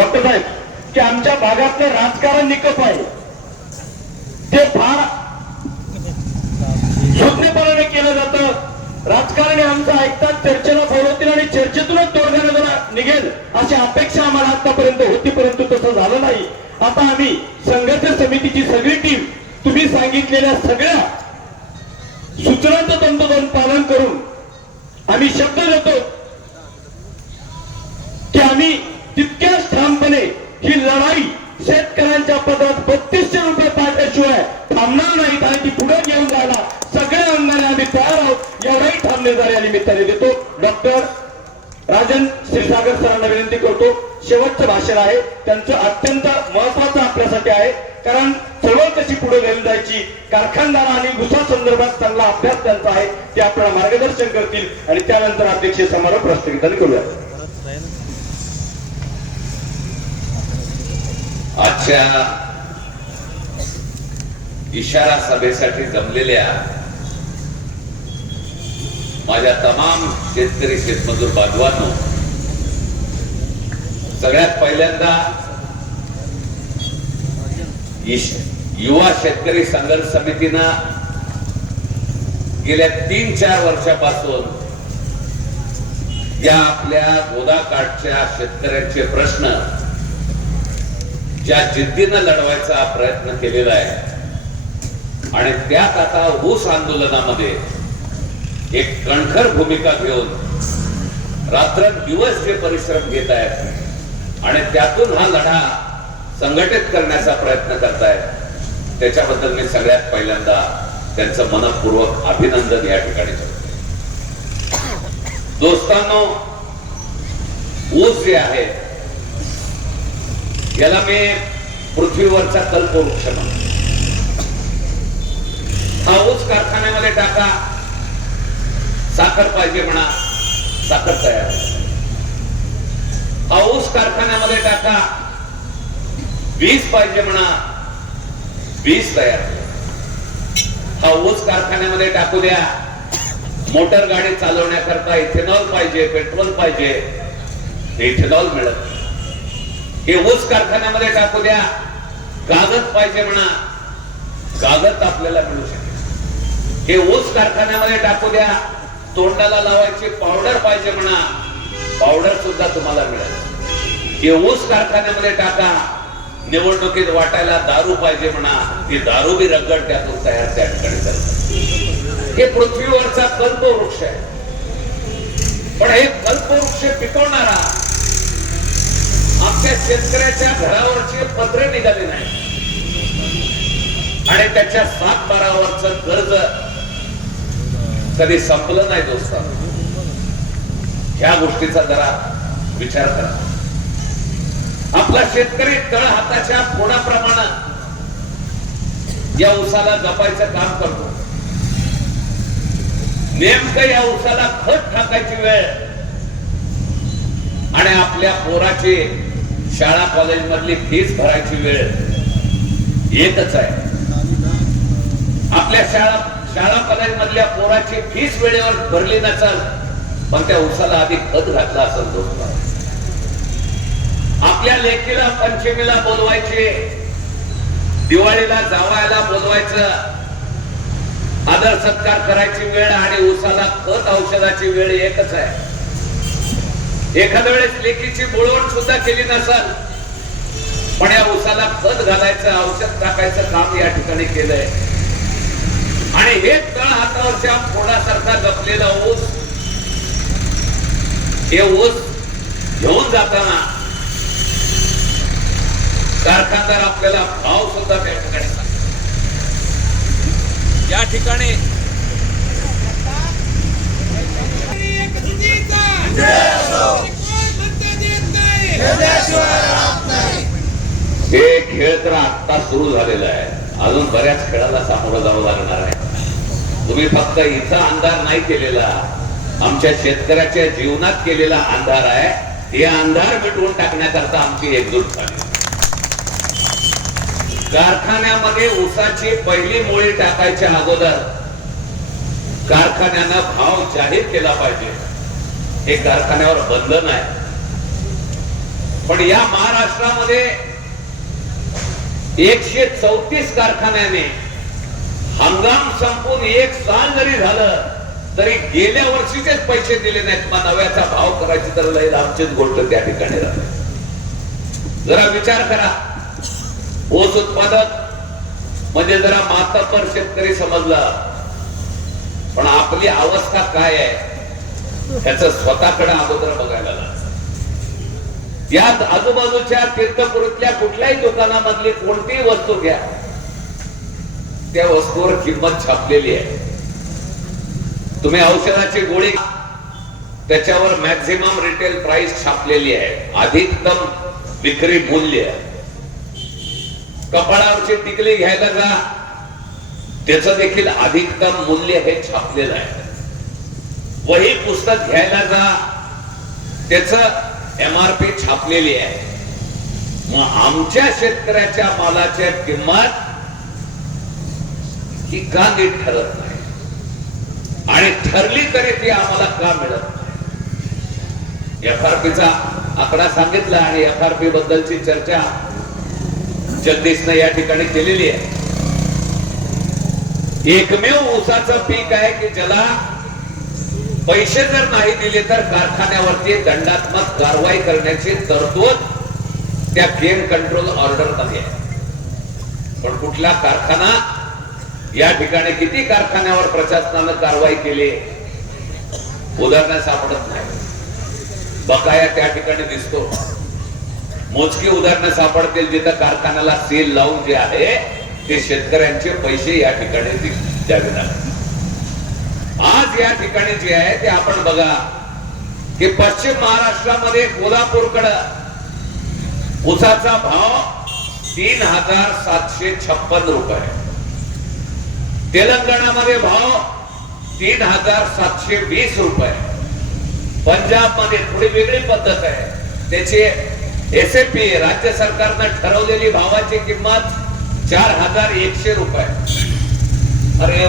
Doctor साहेब की आमच्या भागातलं राजकारण निकप आहे ते फार सूक्ष्मपणाने केलं जातं. राजकारणी आमचं ऐकतात, चर्चेला बोलवतील आणि चर्चेतूनच तोडगाला जरा निघेल अशी अपेक्षा आम्हाला आतापर्यंत होती, परंतु तसं झालं नाही. आता आम्ही संघर्ष समितीची सगळी टीम तुम्ही सांगितलेल्या सगळ्या सूचनांचं तंतोतंत पालन करून आम्ही शब्द देतो की आम्ही तितक्याच ठामपणे ही लढाई शेतकऱ्यांच्या पदरात 3200 रुपये पाडल्याशिवाय थांबणार नाहीत आणि ती पुढे घेऊन जायला सगळ्या अंगाने आम्ही तयार आहोत एवढाही ठामनेदारी या निमित्ताने देतो. डॉक्टर राजन क्षीरसागर सरांना विनंती करतो. शेवटचं भाषण आहे त्यांचं, अत्यंत महत्वाचं आपल्यासाठी आहे, कारण चळवळ कशी पुढे घेऊन जायची, कारखानदार आणि भुसा संदर्भात चांगला अभ्यास त्यांचा आहे, ते आपल्याला मार्गदर्शन करतील आणि त्यानंतर अध्यक्षीय समारोह प्रस्तुत करूया. आजच्या इशारा सभेसाठी जमलेल्या माझ्या तमाम शेतकरी शेतमजूर बांधवांनो, सगळ्यात पहिल्यांदा युवा शेतकरी संघर्ष समितीनं गेल्या 3-4 वर्षापासून या आपल्या गोदाकाठच्या शेतकऱ्यांचे प्रश्न ज्या जिद्दीनं लढवायचा प्रयत्न केलेला आहे आणि त्यात आता ऊस आंदोलनामध्ये एक कणखर भूमिका घेऊन रात्रंदिवस जे परिश्रम घेत आहेत आणि त्यातून हा लढा संघटित करण्याचा प्रयत्न करतायत, त्याच्याबद्दल मी सगळ्यात पहिल्यांदा त्यांचं मनपूर्वक अभिनंदन या ठिकाणी करतो. दोस्तांनो, ऊस जे आहे याला मी पृथ्वीवरचा कल्पवृक्ष म्हणतो. हा ऊस कारखान्यामध्ये टाका, साखर पाहिजे म्हणा, साखर तयार. हा ऊस कारखान्यामध्ये टाका, बीज पाहिजे म्हणा, बीज तयार. हा ऊस कारखान्यामध्ये टाकू द्या, मोटर गाडी चालवण्याकरता इथेनॉल पाहिजे, पेट्रोल पाहिजे, इथेनॉल मिळत. हे ऊस कारखान्यामध्ये टाकू द्या, कागद पाहिजे म्हणा, कागद आपल्याला मिळू शकेल. हे ऊस कारखान्यामध्ये टाकू द्या, तोंडाला लावायची पावडर पाहिजे म्हणा, पावडर सुद्धा तुम्हाला मिळेल. हे ऊस कारखान्यामध्ये टाका, निवडणुकीत वाटायला दारू पाहिजे म्हणा, ती दारू बी रगड त्यातून तयार त्या ठिकाणी करतात. हे पृथ्वीवरचा कल्पवृक्ष आहे. पण हे कल्पवृक्ष पिकवणारा आमच्या शेतकऱ्याच्या घरावरचे पत्रे निघाले नाही आणि त्याच्या 7-12 कर्ज कधी संपलं नाही. दोस्तांनो, ह्या गोष्टीचा जरा विचार करा. आपला शेतकरी तळ हाताच्या फोडाप्रमाणे या ऊसाला जपायचं काम करतो. नेमकं या ऊसाला खत टाकायची वेळ आणि आपल्या पोराची शाळा कॉलेज मधली फीस भरायची वेळ एकच आहे. आपल्या शाळा कॉलेज मधल्या पोराची फीस वेळेवर भरली नसेल, पण त्या ऊसाला आधी खत घातला असेल. दोस्त, आपल्या लेकीला पंचमीला बोलवायचे, दिवाळीला जावयाला बोलवायचं, आदर सत्कार करायची वेळ आणि ऊसाला खत औषधाची वेळ एकच आहे. एखाद्या वेळेस लेकीची बोलवण सुद्धा केली नसेल, पण या ऊसाला खत घालायचं, औषध टाकायचं काम या ठिकाणी केलंय. आणि हे तळ हातावरच्या फोडासारखा जपलेला ऊस, हे ऊस घेऊन जाताना कारखानदार आपल्याला भाव सुद्धा त्या ठिकाणी सांगतात. या ठिकाणी हे खेळ तर आता सुरू झालेला आहे, अजून बऱ्याच खेळाला सामोरं जावं लागणार आहे. तुम्ही फक्त इथं अंधार नाही केलेला, आमच्या शेतकऱ्याच्या जीवनात केलेला अंधार आहे. हे अंधार मिटवून टाकण्याकरता आमची एकजूट झाली. कारखान्यामध्ये ऊसाची पहिली मुळी टाकायच्या अगोदर कारखान्यानं भाव जाहीर केला पाहिजे. हे कारखान्यावर बंधन आहे. पण या महाराष्ट्रामध्ये 134 कारखान्याने हंगाम संपून 1 साल जरी झालं तरी गेल्या वर्षीचेच पैसे दिले नाहीत. मग नव्याचा भाव करायची तर लय लांबचीच गोष्ट त्या ठिकाणी राहते. जरा विचार करा, ऊस उत्पादक म्हणजे जरा मातब्बर शेतकरी समजला, पण आपली अवस्था काय आहे ह्याच स्वतःकडे अगोदर बघायला लागतं. यात आजूबाजूच्या तीर्थपुरीतल्या कुठल्याही दुकानामधली कोणतीही वस्तू घ्या, त्या वस्तूवर किंमत छापलेली आहे. तुम्ही औषधाची गोळी, त्याच्यावर मॅक्झिमम रिटेल प्राइस छापलेली आहे, अधिकतम विक्री मूल्य. कपाळावरची टिकली घ्यायला जा, त्याचं देखील अधिकतम मूल्य हे छापलेलं आहे. वही पुस्तक घ्यायला जा, त्याचं MRP छापलेली आहे. मग आमच्या शेतकऱ्याच्या मालाच्या किंमत ही का नीट ठरत नाही, आणि ठरली तरी ती आम्हाला का मिळत नाही? FRPचा आकडा सांगितला आणि FRP बद्दलची चर्चा जगदीशने या ठिकाणी केलेली आहे. एकमेव ऊसाचं पीक आहे की ज्याला पैसे जर नाही दिले तर कारखान्यावरती दंडात्मक कारवाई करण्याची तरतूद त्या गेम कंट्रोल ऑर्डर मध्ये आहे. पण कुठला कारखाना, या ठिकाणी किती कारखान्यावर प्रशासनानं कारवाई केली उदाहरण सापडत नाही. बकाया त्या ठिकाणी दिसतो. मोजकी उदाहरणं सापडतील जिथं कारखान्याला सील लावून जे आहे ते शेतकऱ्यांचे पैसे या ठिकाणी द्यावे लागतात. आज या ठिकाणी जे आहे ते आपण बघा की पश्चिम महाराष्ट्रामध्ये कोल्हापूरकडं ऊसाचा भाव 3,756 रुपये, तेलंगणामध्ये भाव 3,720 रुपये, पंजाब मध्ये थोडी वेगळी पद्धत आहे. त्याची SAP राज्य सरकारनं ठरवलेली भावाची किंमत 4,100 रुपये. अरे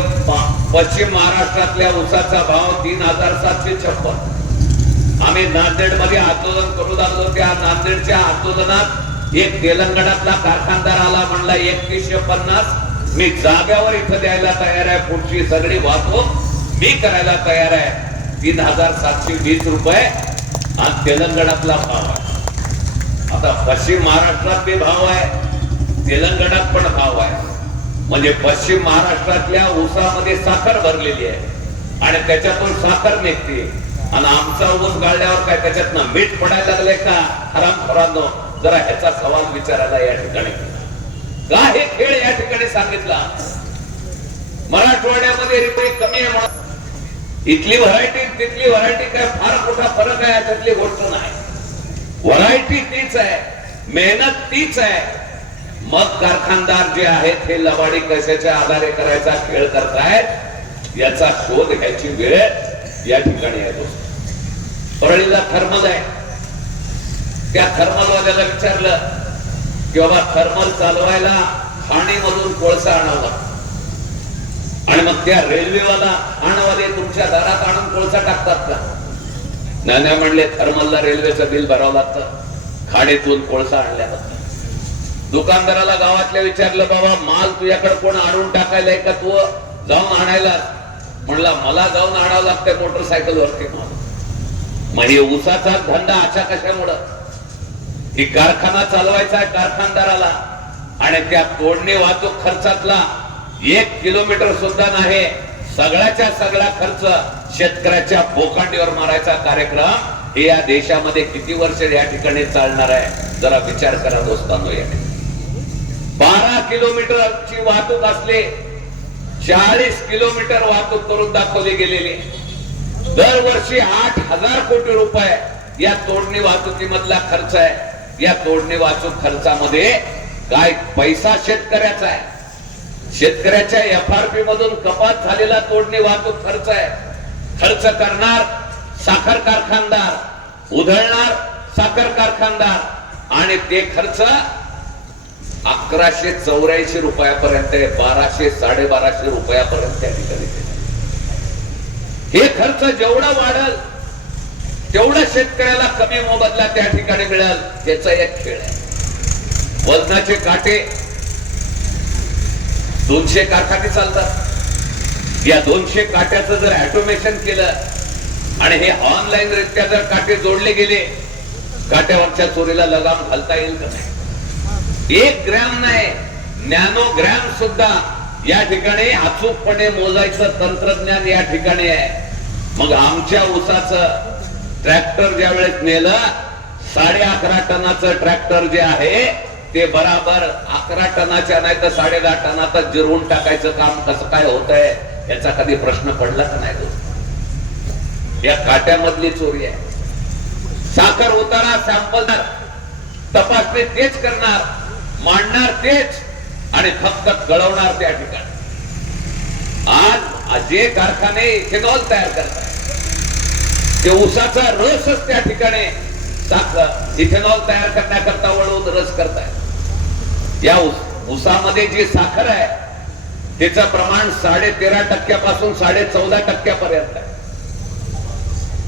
पश्चिम महाराष्ट्रातल्या ऊसाचा भाव 3,756. आम्ही नांदेड मध्ये आंदोलन करू लागलो. त्या नांदेडच्या आंदोलनात एक तेलंगणातला कारखानदार आला, म्हणला 3150 मी जाग्यावर इथं द्यायला तयार आहे, पुढची सगळी वाहतूक मी करायला तयार आहे. 3,720 रुपये आणि तेलंगणातला भाव आहे. आता पश्चिम महाराष्ट्रात ते भाव आहे, तेलंगणात पण भाव आहे. म्हणजे पश्चिम महाराष्ट्रातल्या ऊसामध्ये साखर भरलेली आहे आणि त्याच्यातून साखर निघते, आणि आमचा ऊस गाळल्यावर काय त्याच्यातनं मीठ पडायला लागले का हरामखोरांनो? जरा ह्याचा सवाल विचारायला या ठिकाणी का हे खेळ या ठिकाणी सांगितला. मराठवाड्यामध्ये रुपये कमी आहे म्हणून इथली व्हरायटी तिथली व्हरायटी काय फार मोठा फरक आहे याच्यातली गोष्ट नाही. व्हरायटी तीच आहे, मेहनत तीच आहे. मग कारखानदार जे आहेत हे लवाडी कशाच्या आधारे करायचा खेळ करतायत याचा शोध घ्यायची वेळ या ठिकाणी येतो. परळीला थर्मल आहे, त्या थर्मलवाल्याला विचारलं की बाबा थर्मल चालवायला खाणीमधून कोळसा आणावा, आणि मग त्या रेल्वेवाला आणवाले तुमच्या दारात आणून कोळसा टाकतात का? नाही म्हणले, थर्मलला रेल्वेचं बिल भरावं लागतं, खाणीतून कोळसा आणल्यानंतर. दुकानदाराला गावातल्या विचारलं, बाबा माल तुझ्याकडे कोण आणून टाकायलाय का तू जाऊन आणायला? म्हणला मला जाऊन आणावं लागतंय मोटरसायकल वरती. मग हे ऊसाचा धंदा अशा कशामुळं? ही कारखाना चालवायचा आहे कारखानदाराला, आणि त्या तोडणी वाहतूक खर्चातला 1 किलोमीटर सुद्धा नाही, सगळ्याच्या सगळा खर्च शेतकऱ्याच्या बोकांडीवर मारायचा कार्यक्रम हे या देशामध्ये किती वर्ष या ठिकाणी चालणार आहे? जरा विचार करा दोस्तांनो. या 12 किलोमीटरची वाहतूक असले 40 किलोमीटर वाहतूक करून दाखवली गेलेली. दरवर्षी 8,000 कोटी रुपये या तोडणी वाहतुकीमधला खर्च आहे. या तोडणी वाहतूक खर्चामध्ये काय पैसा शेतकऱ्याचा आहे? शेतकऱ्याच्या FRP मधून कपात झालेला तोडणी वाहतूक खर्च आहे. खर्च करणार साखर कारखानदार, उधळणार साखर कारखानदार, आणि ते खर्च 1184 रुपयापर्यंत, 1200 1250 रुपयापर्यंत त्या ठिकाणी. हे खर्च जेवढा वाढल तेवढा शेतकऱ्याला कमी मोबदला त्या ठिकाणी मिळेल त्याचा एक खेळ आहे. वजनाचे काटे 200 कारखाने चालतात. या 200 काट्याचं जर ऑटोमेशन केलं आणि हे ऑनलाईन रित्या जर काटे जोडले गेले, काट्यावरच्या चोरीला लगाम घालता येईल का नाही? 1 ग्रॅम नाही, नॅनोग्रॅम सुद्धा या ठिकाणी अचूकपणे मोजायचं तंत्रज्ञान या ठिकाणी आहे. मग आमच्या ऊसाचं ट्रॅक्टर ज्या वेळेस नेलं, 11.5 टनाचं ट्रॅक्टर जे आहे ते बराबर 11 टनाच्या नाही तर 10.5 टनातच जिरवून टाकायचं काम कसं काय होतंय याचा कधी प्रश्न पडला का नाही? या काट्यामधली चोरी आहे. साखर उतारा सॅम्पल तपासणी तेच करणार, मांडणार तेच आणि फक्त कळवणार त्या ठिकाणी. आज जे कारखाने इथेनॉल तयार करतात ते ऊसाचा रसच त्या ठिकाणी इथेनॉल तयार करण्याकरता वळवून रस करतायत. या ऊसामध्ये जी साखर आहे त्याचं प्रमाण 13.5% पासून 14.5% पर्यंत आहे.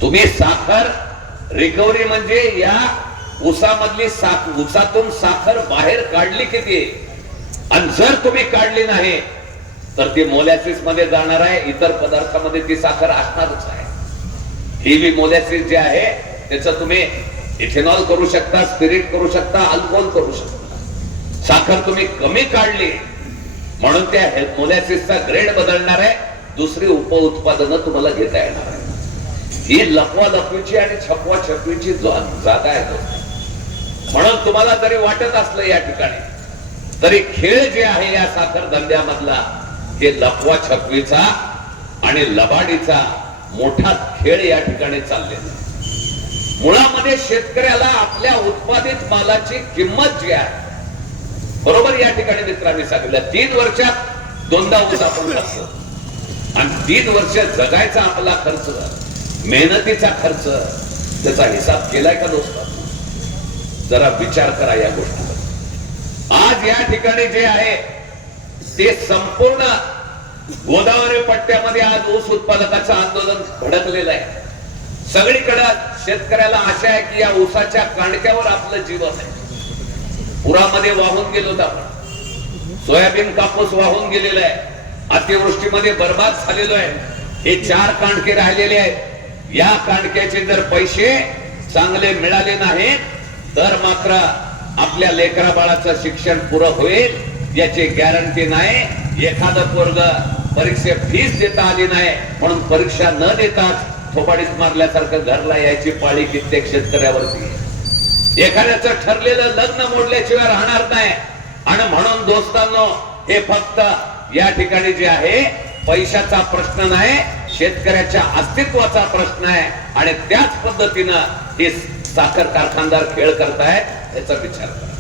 तुम्ही साखर रिकव्हरी म्हणजे या ऊसामधली ऊसातून साखर बाहेर काढली किती, आणि जर तुम्ही काढली नाही तर ती मोलॅसिस मध्ये जाणार आहे, इतर पदार्थामध्ये ती साखर असणारच आहे. ही मोलॅसिस जे आहे त्याचं तुम्ही इथेनॉल करू शकता, स्पिरिट करू शकता, अल्कोहोल करू शकता. साखर तुम्ही कमी काढली म्हणून त्या मोलॅसिसचा ग्रेड बदलणार आहे, दुसरी उपउत्पादनं तुम्हाला घेता येणार आहे. ही लपवालपवीची आणि छपवाछपवीची जागा आहे. म्हणून तुम्हाला जरी वाटत असलं या ठिकाणी तरी खेळ जे आहे या साखर धंद्यामधला हे लपवा छपवीचा आणि लबाडीचा मोठा खेळ या ठिकाणी चाललेला. मुळामध्ये शेतकऱ्याला आपल्या उत्पादित मालाची किंमत जी आहे, बरोबर या ठिकाणी मित्रांनी सांगितलं 3 वर्षात 2दा ऊस आपण टाकतो आणि 3 वर्ष जगायचा आपला खर्च, मेहनतीचा खर्च, त्याचा हिसाब केलाय का दोस्त? जरा विचार करा या गोष्टीवर. आज या ठिकाणी जे आहे ते संपूर्ण गोदावरी पट्ट्यामध्ये आज ऊस उत्पादकाचं आंदोलन भडकलेलं आहे. सगळीकडे शेतकऱ्याला आशा आहे की या ऊसाच्या कांडक्यावर आपलं जीवन आहे. पुरामध्ये वाहून गेलो आपण, सोयाबीन कापूस वाहून गेलेला आहे, अतिवृष्टीमध्ये बर्बाद झालेलो आहे. हे 4 कांडके राहिलेले आहेत. या कांडक्याचे जर पैसे चांगले मिळाले नाहीत तर मात्र आपल्या लेकरा बाळाचं शिक्षण पुरं होईल याची गॅरंटी नाही. एखादं पोरग परीक्षेत फीस देता आली नाही म्हणून परीक्षा न देताच थोबाडीत मारल्यासारखं घरला यायची पाळी कित्येक शेतकऱ्यावरती. एखाद्याचं ठरलेलं लग्न मोडल्याशिवाय राहणार नाही. आणि म्हणून दोस्तांनो, हे फक्त या ठिकाणी जे आहे पैशाचा प्रश्न नाही, शेतकऱ्याच्या अस्तित्वाचा प्रश्न आहे. आणि त्याच पद्धतीनं हे साखर कारखानदार खेळ करतायत याचा विचार करा.